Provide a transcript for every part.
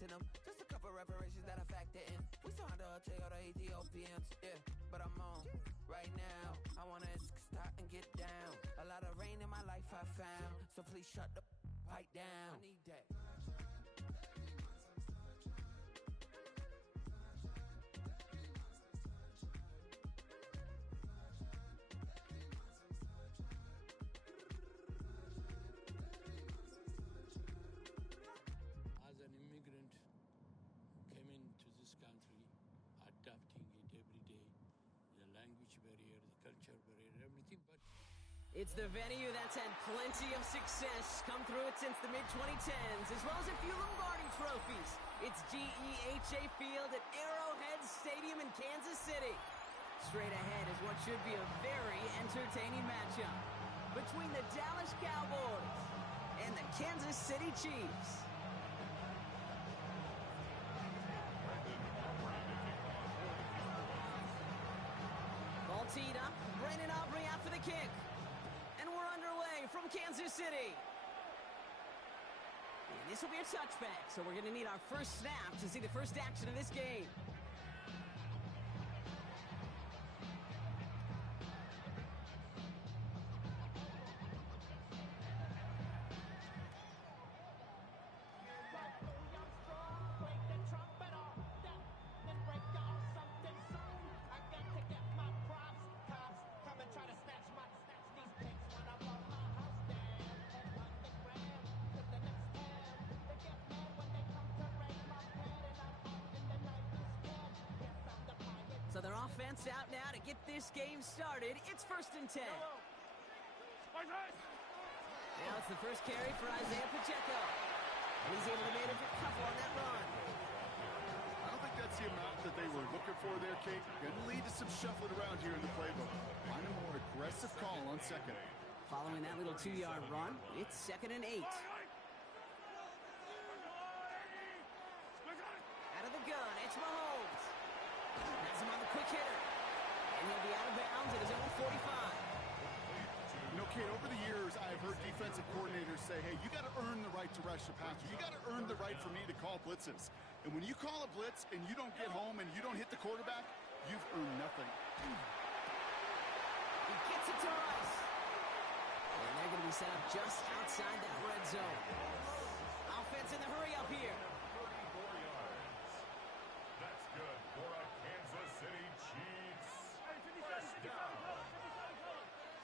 missing them. Just a couple reparations that I factor in. We saw the Toyota Ethiopians, yeah. But I'm on right now. I wanna start and get down. A lot of rain in my life I found. So please shut the pipe down. I need that. As an immigrant who came into this country, adapting it every day, the language barrier, the culture barrier, everything, but... It's the venue that's had plenty of success, come through it since the mid-2010s, as well as a few Lombardi trophies. It's GEHA Field at Arrowhead Stadium in Kansas City. Straight ahead is what should be a very entertaining matchup between the Dallas Cowboys and the Kansas City Chiefs. Ball teed up, Brandon Aubrey out for the kick. And we're underway from Kansas City. And this will be a touchback, so we're going to need our first snap to see the first action of this game. So their offense out now to get this game started. It's 1st and 10. Now it's the first carry for Isaiah Pacheco. And he's able to make a couple on that run. I don't think that's the amount that they were looking for there, Kate. Going to lead to some shuffling around here in the playbook. Find a more aggressive call on second. Following that little 2-yard run, it's 2nd and 8. Out of the gun, it's Mahomes. Has him on the quick hitter. And he'll be out of bounds at his own 45. You know, Kate, over the years, I've heard defensive coordinators say, hey, you got to earn the right to rush the passer. You got to earn the right for me to call blitzes. And when you call a blitz and you don't get home and you don't hit the quarterback, you've earned nothing. He gets it to Rice. And they're going to be set up just outside that red zone. Offense in the hurry up here. That's good for a Kansas City Chiefs. First down.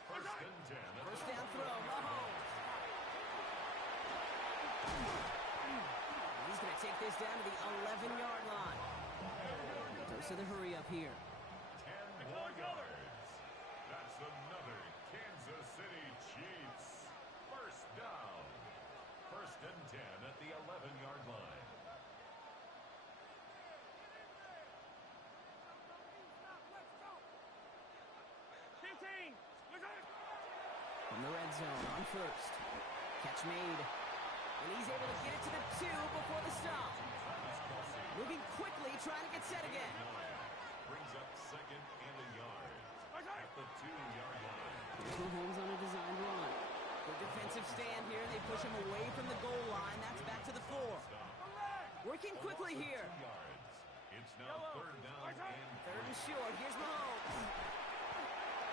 1st and 10. First down throw, Mahomes. He's going to take this down to the 11-yard line. Dose of the hurry up here. 10 more yards. That's another Kansas City Chiefs. First down. 1st and 10 at the 11-yard line. From the red zone on first. Catch made. And he's able to get it to the 2 before the stop. Moving quickly, trying to get set again. Brings up 2nd and a yard. At the 2-yard line. Here's Mahomes on a designed run. Good defensive stand here. They push him away from the goal line. That's back to the 4. Working quickly here. It's now 3rd down and 3rd and short. Here's Mahomes.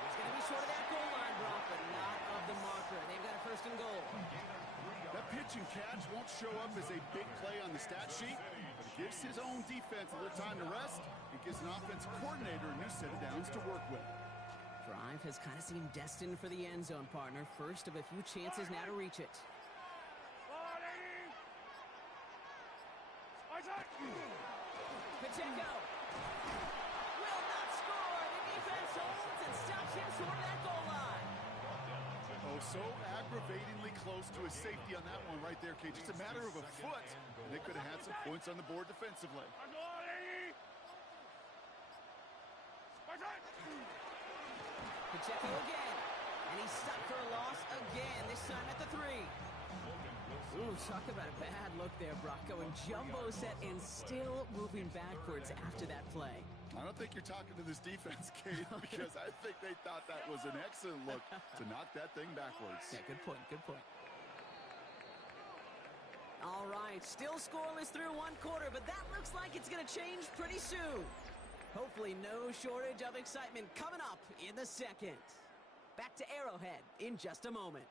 He's going to be short of that goal line, Brock, but not of the marker. They've got a 1st and goal. That pitch and catch won't show up as a big play on the stat sheet, but it gives his own defense a little time to rest. It gives an offensive coordinator a new set of downs to work with. Drive has kind of seemed destined for the end zone, partner. First of a few chances now to reach it. Pacheco will not score. The defense holds and stops him short of that goal line. Oh, so aggravatingly close to a safety on that one right there, Kate. Just a matter of a foot, and they could have had some points on the board defensively. Pacheco again, and he's stuck for a loss again, this time at the 3. Ooh, talk about a bad look there, Brock. Going jumbo set and still moving backwards after that play. I don't think you're talking to this defense, Kate, because I think they thought that was an excellent look to knock that thing backwards. Yeah, good point, good point. All right, still scoreless through one quarter, but that looks like it's going to change pretty soon. Hopefully no shortage of excitement coming up in the second. Back to Arrowhead in just a moment.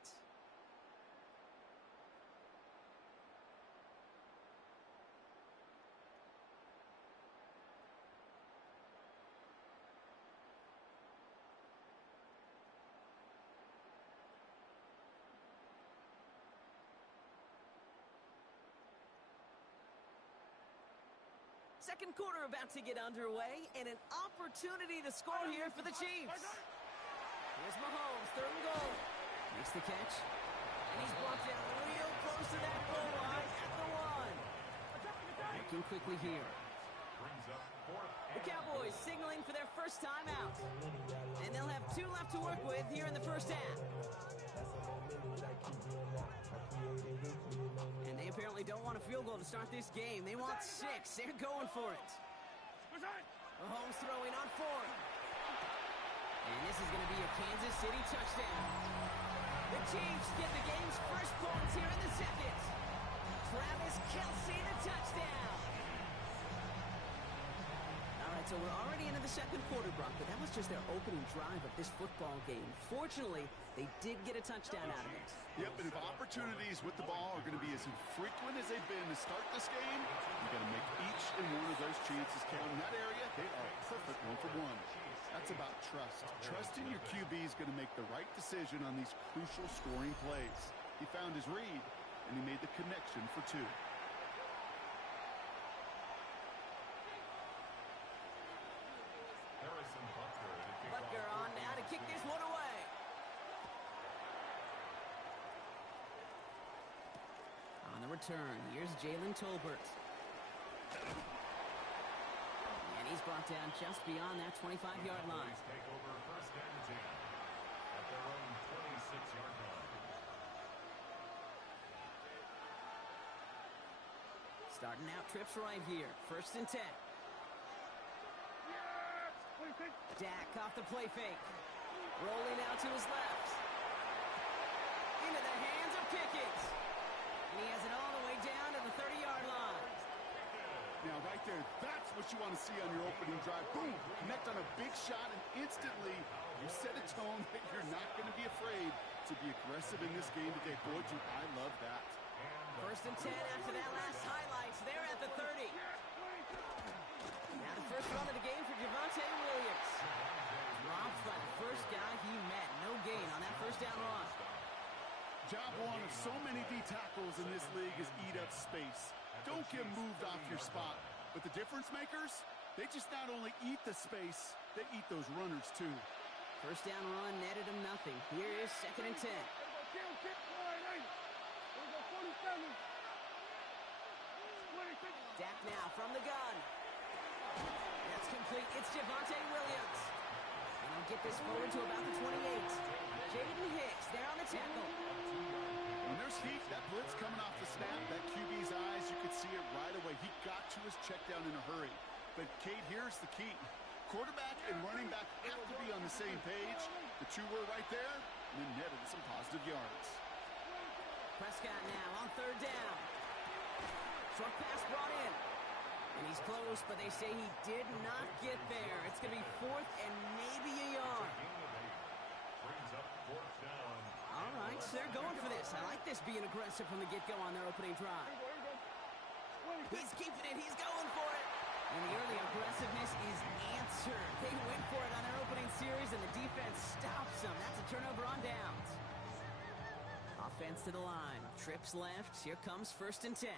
Second quarter about to get underway, and an opportunity to score here for the Chiefs. Here's Mahomes, third and goal. Makes the catch, and he's brought in real close to that goal line at the one. Looking quickly here. The Cowboys signaling for their first time out, and they'll have 2 left to work with here in the first half. And they apparently don't want a field goal to start this game. They want 6. They're going for it. Mahomes throwing on 4th. And this is going to be a Kansas City touchdown. The Chiefs get the game's first points here in the second. Travis Kelce, the touchdown. All right, so we're already into the second quarter, Brock, but that was just their opening drive of this football game. Fortunately, they did get a touchdown out of it. Yep, and if opportunities with the ball are going to be as infrequent as they've been to start this game, you got to make each and one of those chances count. In that area, they are perfect 1-for-1. That's about trust. Trusting your QB is going to make the right decision on these crucial scoring plays. He found his read, and he made the connection for 2. Butker on now to kick this one away. On the return, here's Jalen Tolbert. And he's brought down just beyond that 25-yard line. Take over first and 10 at their own 26-yard line. Starting out trips right here. First and 10. Dak off the play fake. Rolling out to his left. Into the hands of Pickett. And he has it all the way down to the 30-yard line. Now, right there, that's what you want to see on your opening drive. Boom! Connect on a big shot, and instantly you set a tone that you're not going to be afraid to be aggressive in this game today. Boy, I love that. First and 10 after that last highlights. They're at the 30. Now the first run of the game for Javonte Williams. Dropped by the first guy he met. No gain on that first down run. Job one of so many D tackles in this league is eat up space. Don't get moved off your spot. But the difference makers, they just not only eat the space, they eat those runners too. First down run netted him nothing. Here is second and 10. Dak now from the gun. That's complete. It's Javonte Williams. And he'll get this forward to about the 28. Jaden Hicks there on the tackle. When there's heat, that blitz coming off the snap, that QB's eyes, you could see it right away. He got to his check down in a hurry. But, Kate, here's the key. Quarterback and running back have to be on the same page. The 2 were right there, and then netted some positive yards. Prescott now on third down. Short pass brought in. And he's close, but they say he did not get there. It's going to be 4th and maybe a yard. Brings up 4th down. All right, so they're going for this. I like this being aggressive from the get-go on their opening drive. He's keeping it. He's going for it. And the early aggressiveness is answered. They went for it on their opening series, and the defense stops them. That's a turnover on downs. Offense to the line. Trips left. Here comes first and 10.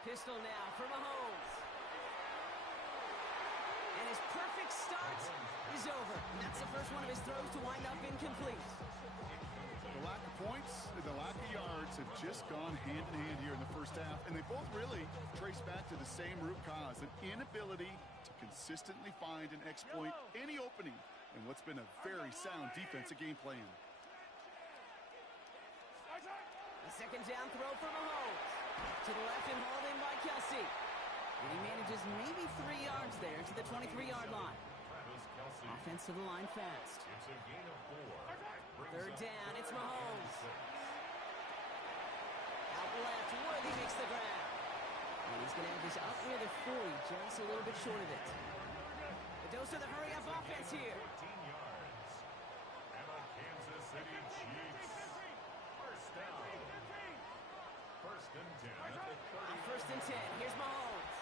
Pistol now for Mahomes. And his perfect start is over. And that's the first one of his throws to wind up incomplete. The lack of points and the lack of yards have just gone hand in hand here in the first half. And they both really trace back to the same root cause, an inability to consistently find and exploit any opening in what's been a very sound defensive game plan. A second down throw for Mahomes. To the left and hauled in by Kelce. And he manages maybe 3 yards there to the 23-yard line. Travis Kelce Offense to the line fast. It's a gain of 4. Third down, it's Mahomes. Out left, Worthy makes the grab. And he's going to have this up near the 40, just a little bit short of it. The dose of the hurry-up offense here. 14 yards. And the Kansas City Chiefs. First down. First and 10 at the 30. First and 10, here's Mahomes.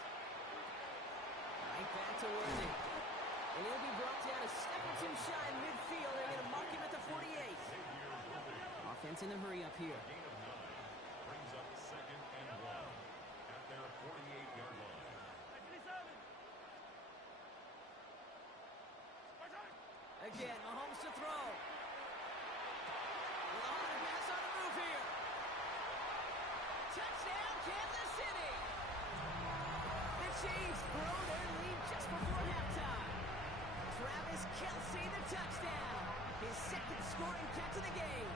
Right back to Worthy. And he'll be brought down a step or two shy in midfield. They're going to mark him at the 48. Offense in the hurry-up here. Gain of 9 brings up second and 1 at their 48-yard line. Again, Mahomes to throw. Long pass on the move here. Touchdown, Kansas City. The Chiefs grow their lead just before halftime. Travis Kelce, the touchdown. His second scoring catch of the game.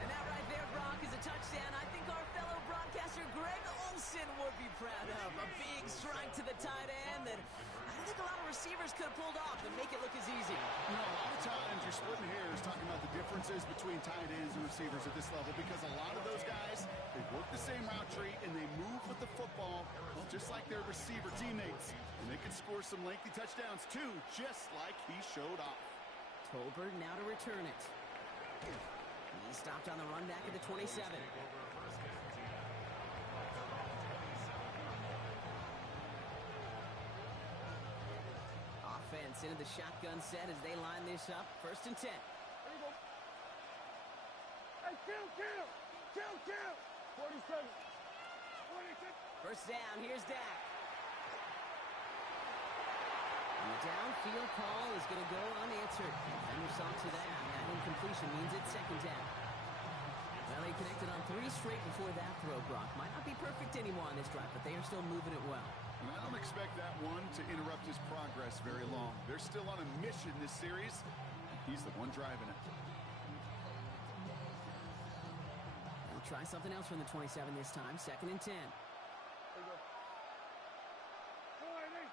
And that right there, Brock, is a touchdown I think our fellow broadcaster Greg Olsen would be proud of. A big strike to the tight end that I don't think a lot of receivers could have pulled off and make it look as easy. You know, a lot of times you're splitting hairs talking about the differences between tight ends and receivers at this level because a lot of those guys, they work the same route tree and they move with the football just like their receiver teammates. And they can score some lengthy touchdowns too, just like he showed off. Tolbert now to return it. He stopped on the run back at the 27. Offense into the shotgun set as they line this up. First and 10. There you go. Hey, kill! 47. 26. First down, here's Dak. And the downfield call is going to go unanswered. Defender saw to that. That incompletion means it's second down. Well, they connected on 3 straight before that throw, Brock. Might not be perfect anymore on this drive, but they are still moving it well. And I don't expect that one to interrupt his progress very long. They're still on a mission this series. He's the one driving it. They'll try something else from the 27 this time. Second and 10. There you go. 4 and 8.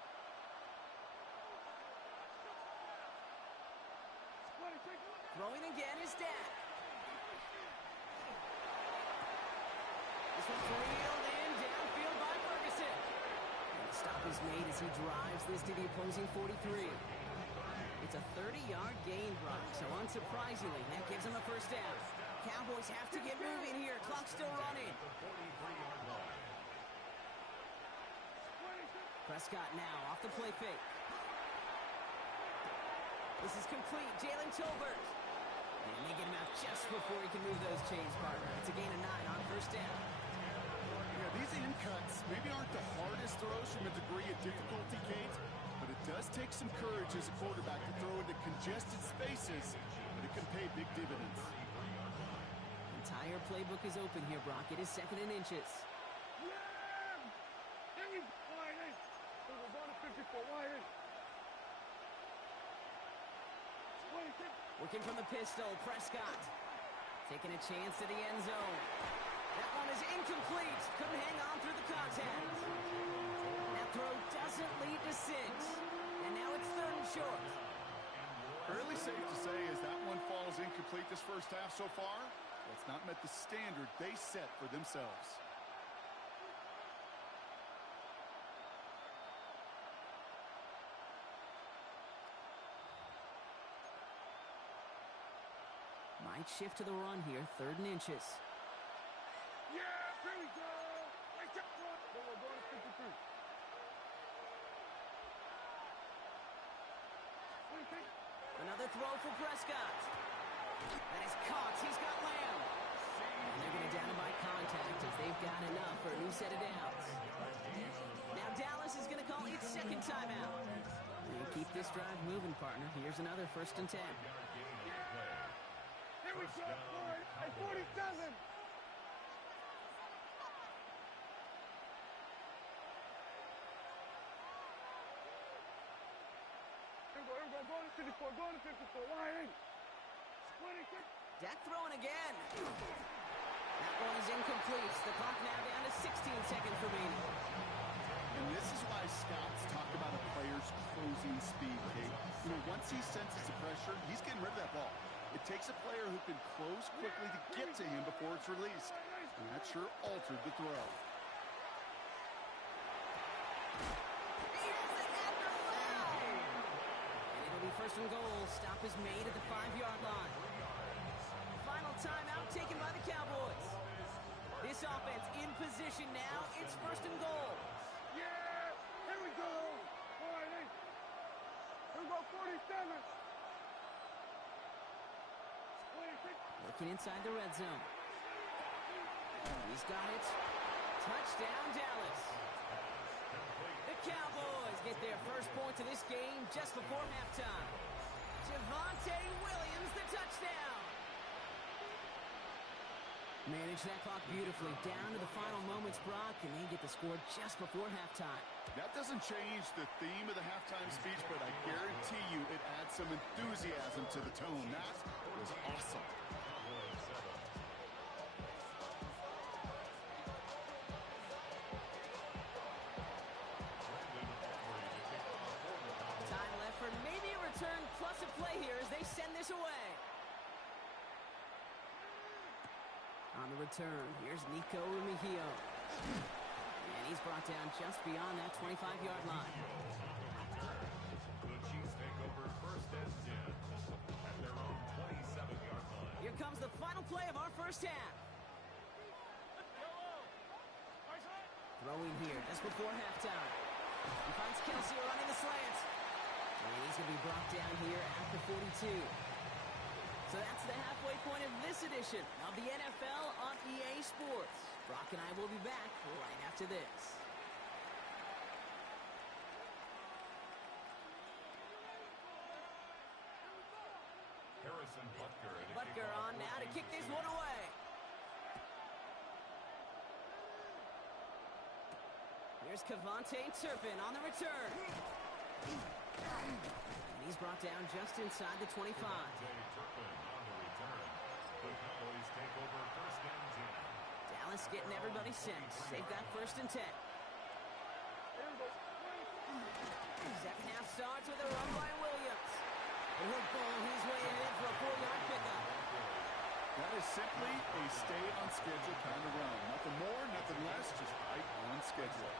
26. Throwing again is Dak. This one's reeled in downfield by Ferguson. And the stop is made as he drives this to the opposing 43. It's a 30-yard gain, Brock, so unsurprisingly, that gives him a first down. Cowboys have to get moving here. Clock's still running. Prescott now off the play fake. This is complete. Jalen Tolbert. And they get him out just before he can move those chains, partner. It's a gain of 9 on first down. Yeah, these in cuts maybe aren't the hardest throws from a degree of difficulty, Kate, but it does take some courage as a quarterback to throw into congested spaces, but it can pay big dividends. Entire playbook is open here, Brock. It is second and inches. Yeah! Here we go. Wide in. We're going to 54. Wide in. 26. Working from the pistol, Prescott. Taking a chance to the end zone. That one is incomplete. Couldn't hang on through the contact. That throw doesn't lead to 6. And now it's third and short. Fairly safe to say as that one falls incomplete this first half so far, it's not met the standard they set for themselves. Might shift to the run here, third and inches. Yeah, here we go. Like that one. Then we're going to 53. 26. Another throw for Prescott. That is caught. He's got Lamb. And they're going to down him by contact as they've got enough for a new set of downs. Now Dallas is going to call its second timeout. And keep this drive moving, partner. Here's another first and 10. Here we go, boy. At 47. Here we go. Going to 54. Going to 54. Wide in. 26. Dak throwing again. That one is incomplete. The clock now down to 16 seconds remaining. And This is why scouts talk about a player's closing speed, Kate. You know, once he senses the pressure, he's getting rid of that ball. It takes a player who can close quickly to get to him before it's released. And that sure altered the throw. First and goal. Stop is made at the 5-yard line. Final timeout taken by the Cowboys. This offense in position now. It's first and goal. Yeah! Here we go! All right, hey. Here we go, 47. Looking inside the red zone. He's got it. Touchdown, Dallas. The Cowboys get their first point of this game just before halftime. Javonte Williams, the touchdown. Manage that clock beautifully. Down to the final moments, Brock, and they get the score just before halftime. That doesn't change the theme of the halftime speech, but I guarantee you it adds some enthusiasm to the tone. That was awesome. Time left for maybe a return plus a play here as they send this away. On the return, here's Nico Remigio. And he's brought down just beyond that 25-yard line. The Chiefs take over first and 10 at their own 27-yard line. Here comes the final play of our first half. Throwing here just before halftime. He finds Kelsey running the slants. And he's going to be brought down here at the 42. So that's the halfway point of this edition of the NFL on EA Sports. Brock and I will be back right after this. Harrison Butker. Butker on now to kick this one away. Here's Cavante Turpin on the return. And he's brought down just inside the 25. Turpin on the return. The Cowboys take over first and 10. Dallas getting everybody set. They've got first and 10. Second half starts with a run by Williams. The hook ball his way ahead for a 4-yard pickup. That is simply a stay on schedule kind of run. Nothing more, nothing less, just right on schedule.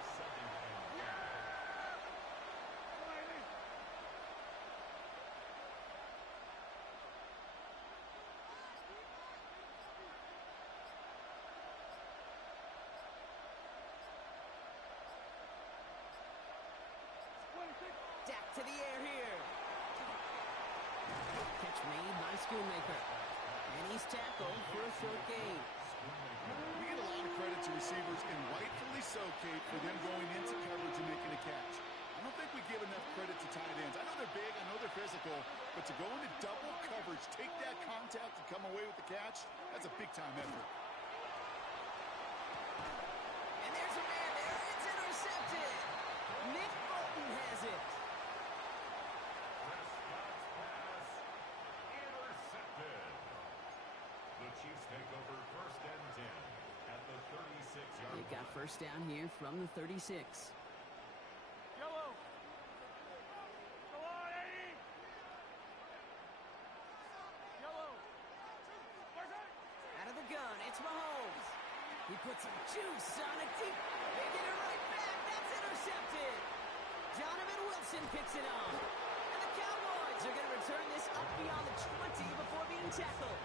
Dak to the air here. Catch made by Schoonmaker. And he's tackled for a short gain. We get a lot of credit to receivers, and rightfully so, Kate, for them going into coverage and making a catch. I don't think we give enough credit to tight ends. I know they're big, I know they're physical, but to go into double coverage, take that contact and come away with the catch, that's a big-time effort. And there's a man there. It's intercepted. Nick Bolton has it. Chiefs take over first and 10 at the 36-yard line. They've got first down here from the 36. Yellow. Go on, Eddie. Yellow. Out of the gun, it's Mahomes. He puts some juice on it deep. They get it right back. That's intercepted. Donovan Wilson picks it on. And the Cowboys are going to return this up beyond the 20 before being tackled.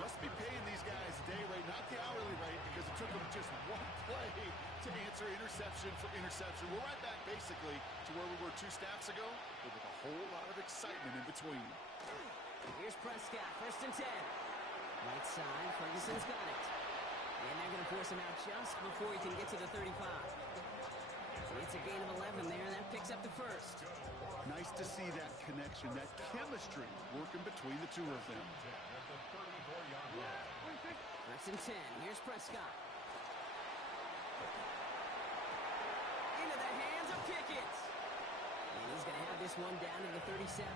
Must be paying these guys a day rate, not the hourly rate, because it took them just one play to answer interception for interception. We're right back, basically, to where we were 2 snaps ago, but with a whole lot of excitement in between. Here's Prescott, first and 10. Right side, Ferguson's got it. And they're going to force him out just before he can get to the 35. It's a gain of 11 there, and that picks up the first. Nice to see that connection, that chemistry working between the two of them. First and 10. Here's Prescott. Into the hands of Pickett. And he's going to have this one down to the 37.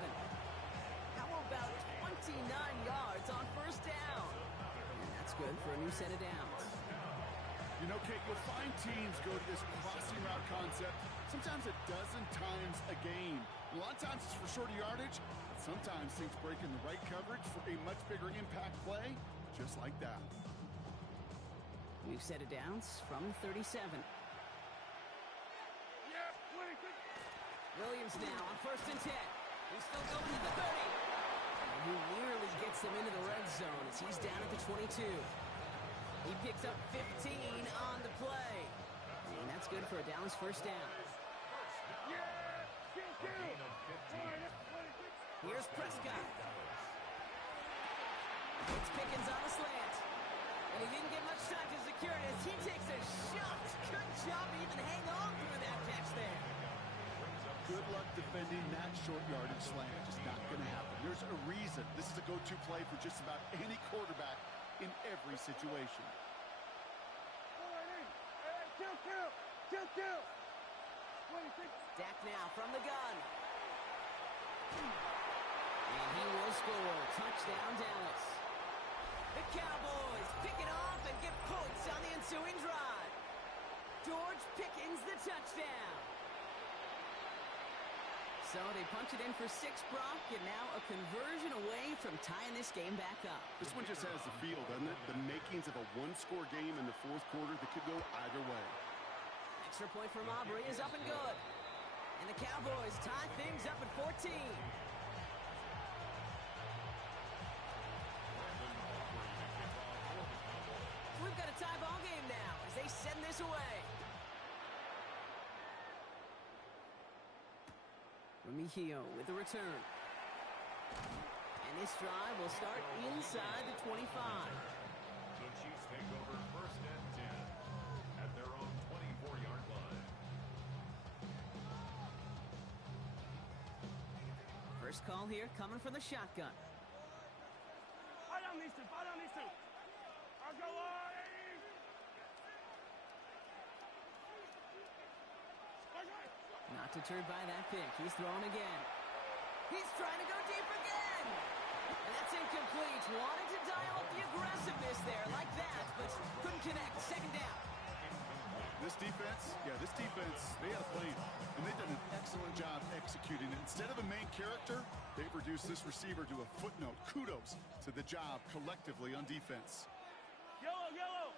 How about 29 yards on first down? And that's good for a new set of downs. You You know, Kate, you'll find teams go to this crossing route concept sometimes a dozen times a game. A lot of times it's for shorter yardage, but sometimes things break in the right coverage for a much bigger impact play, just like that. We've set it downs from 37. Williams now on 1st and 10. He's still going to the 30. And he nearly gets them into the red zone as he's down at the 22. He picks up 15 on the play. And that's good for a Dallas first down. Here's Prescott. It's Pickens on a slant. And he didn't get much time to secure it as he takes a shot. Good job to even hang on through that catch there. Good luck defending that short yardage slant. Just not going to happen. There's a reason this is a go-to play for just about any quarterback in every situation. Dak now from the gun. And he will score. Touchdown, Dallas. The Cowboys pick it off and get points on the ensuing drive. George Pickens the touchdown. So they punch it in for 6, Brock, and now a conversion away from tying this game back up. This one just has the feel, doesn't it? The makings of a one-score game in the fourth quarter that could go either way. Extra point from Aubrey is up and good. And the Cowboys tie things up at 14. We've got a tie ball game now as they send this away. Remigio with the return. And this drive will start inside the 25. The Chiefs take over 1st and 10 at their own 24-yard line. First call here coming from the shotgun. Fight on these two. I'll go on. Not deterred by that pick. He's throwing again. He's trying to go deep again. And that's incomplete. Wanted to dial up the aggressiveness there like that, but couldn't connect. 2nd down. This defense, they had a plan. And they've done an excellent job executing it. Instead of a main character, they've reduced this receiver to a footnote. Kudos to the job collectively on defense. Yellow.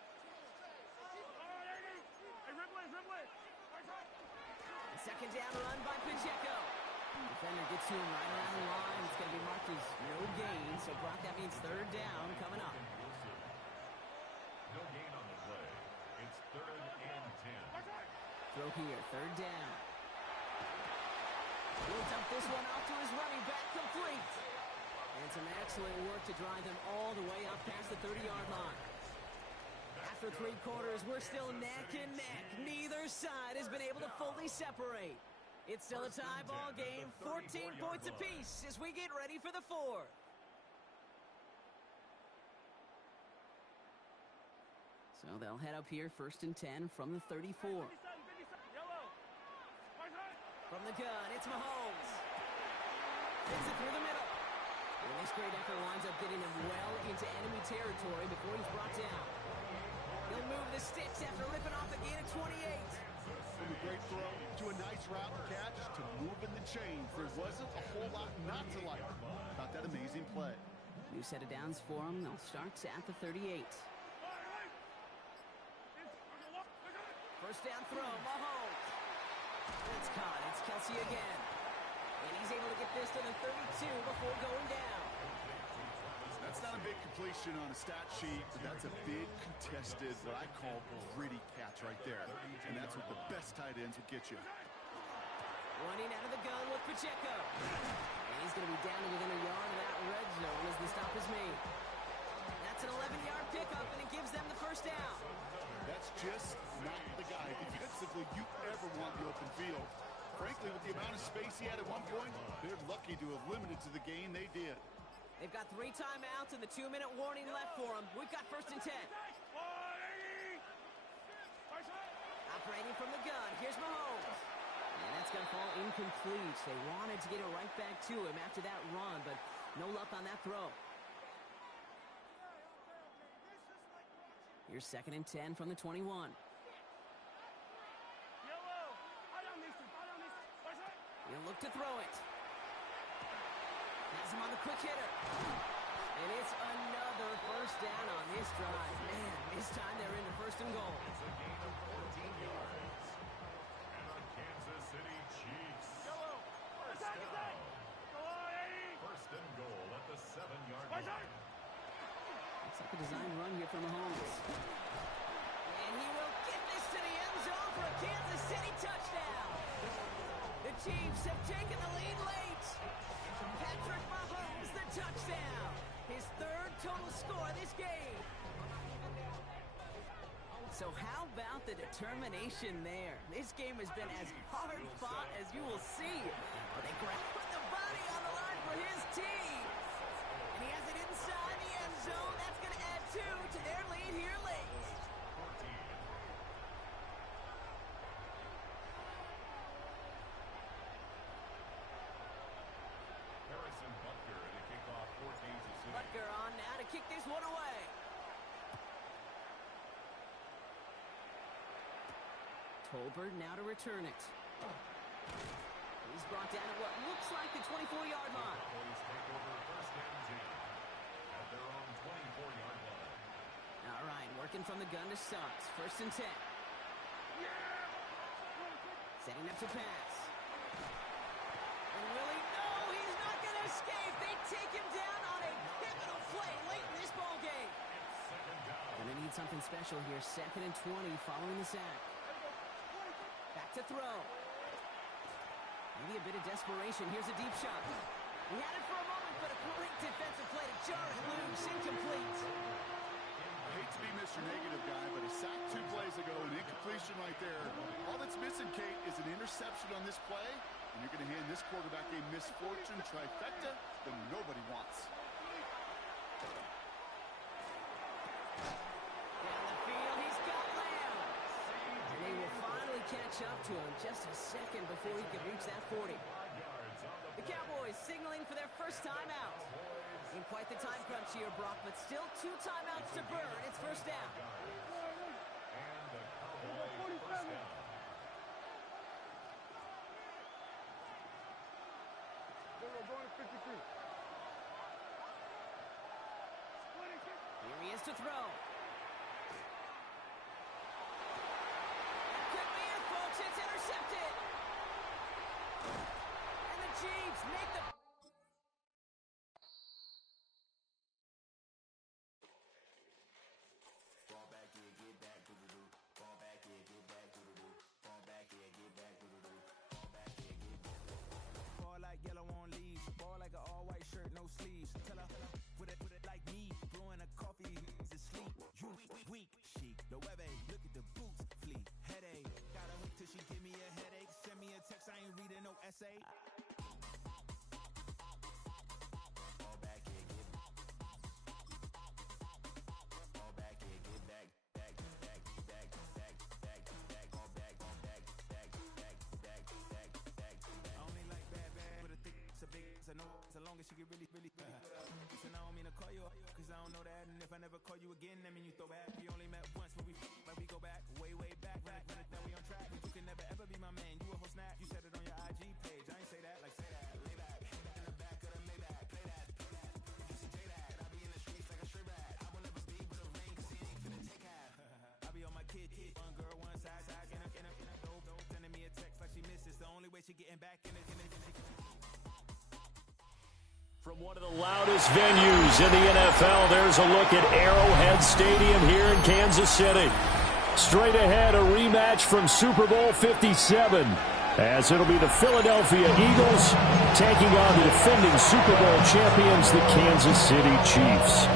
Hey, Ripley. 2nd down run by Pacheco. Defender gets to him right around the line. It's going to be marked as no gain. So, Brock, that means 3rd down coming up. No gain on the play. It's 3rd and 10. Throw here, 3rd down. He'll dump this one off to his running back, complete. And some excellent work to drive them all the way up past the 30-yard line. After 3 quarters, we're still neck and neck. Neither side has been able to fully separate. It's still a tie ball game, 14 points apiece as we get ready for the 4th. So they'll head up here 1st and 10 from the 34. From the gun, it's Mahomes. Fits it through the middle. And this great effort winds up getting him well into enemy territory before he's brought down. He'll move the sticks after ripping off a gain of 28. From a great throw to a nice route catch to moving the chains. There wasn't a whole lot not to like about that amazing play. New set of downs for him. They'll start at the 38. First down throw, Mahomes. And it's caught. It's Kelsey again. And he's able to get this to the 32 before going down. That's not a big completion on a stat sheet, but that's a big contested, what I call gritty catch right there. And that's what the best tight ends will get you. Running out of the gun with Pacheco. And he's going to be down to within a yard of that red zone as the stop is made. That's an 11-yard pickup, and it gives them the first down. That's just not the guy defensively you ever want the open field. Frankly, with the amount of space he had at one point, they're lucky to have limited to the gain they did. They've got 3 timeouts and the 2-minute warning left for them. We've got 1st and 10. Operating from the gun. Here's Mahomes. And that's going to fall incomplete. They wanted to get it right back to him after that run, but no luck on that throw. Here's 2nd and 10 from the 21. He'll look to throw it. Has him on the quick hitter. And it's another first down on this drive. Man, this time they're into 1st and goal. It's a gain of 14 yards. And the Kansas City Chiefs. First down. 1st and goal at the 7-yard line. Looks like a designed run here from Mahomes. And he will get this to the end zone for a Kansas City touchdown. The Chiefs have taken the lead late. Patrick Mahomes, the touchdown. His 3rd total score this game. So how about the determination there? This game has been as hard fought as you will see. But they put the body on the line for his team. And he has it inside the end zone. That's going to add 2 to their lead here late. Butker on now to kick this one away. Tolbert now to return it. He's brought down at what looks like the 24-yard line. Cowboys take over 1st and 10 at their own 24-yard line. All right, working from the gun to Suggs. 1st and 10. Setting up to pass. And Willie, no, he's not going to escape. They take him down on a pivotal play late in this ball game. Gonna need something special here. 2nd and 20 following the sack. Back to throw. Maybe a bit of desperation. Here's a deep shot. He had it for a moment, but a great defensive play to jar it loose. Incomplete. I hate to be Mr. Negative guy, but a sack 2 plays ago, an incompletion right there. All that's missing, Kate, is an interception on this play, and you're going to hand this quarterback a misfortune trifecta that nobody wants. Down the field, he's got Lamb. And they will finally catch up to him just a second before he can reach that 40. The Cowboys signaling for their first timeout. In quite the time crunch here, Brock, but still 2 timeouts to burn. It's 1st down. And the Cowboys first down. Going to 53. Here he is to throw. And quickly here, folks, it's intercepted. And the Chiefs make the... Fall back here, get back, doo-doo-doo. Fall back here, get back, doo-doo-doo. Fall back here, get back, doo-doo-doo. Fall back here, get back. Ball like yellow on leaves. Ball like an all-white shirt, no sleeves. Tell her, put it like me. Blowing a coffee, he's asleep. You weak, chic. The web look at the boots, fleet. Headache, gotta wait till she give me a headache. Send me a text, I ain't reading no essay. Fall back here, get back. Fall back here, get back. Back, back, back, back, back, back. Fall back, back, back, back, back, back, back. I only like bad, with a thick, it's a big, it's a no, so long as she get really, really. Listen, I don't mean to call you up, cause I don't know that. And if I never call you again, that mean you throw back. We only met once, but we like we go back, way, way back. Run it, now we on track. You can never ever be my man. You a whole snap. You said it on your IG page. I ain't say that, like say that. Lay back, in the back of the Maybach. Play that. You see J that. I be in the streets like a stray rat. I will never speak with a ring, cause he ain't finna take half. I be on my kid, one girl, one side, in a dope. Sending me a text like she misses. The only way she getting back in it. From one of the loudest venues in the NFL, there's a look at Arrowhead Stadium here in Kansas City. Straight ahead, a rematch from Super Bowl 57, as it'll be the Philadelphia Eagles taking on the defending Super Bowl champions, the Kansas City Chiefs.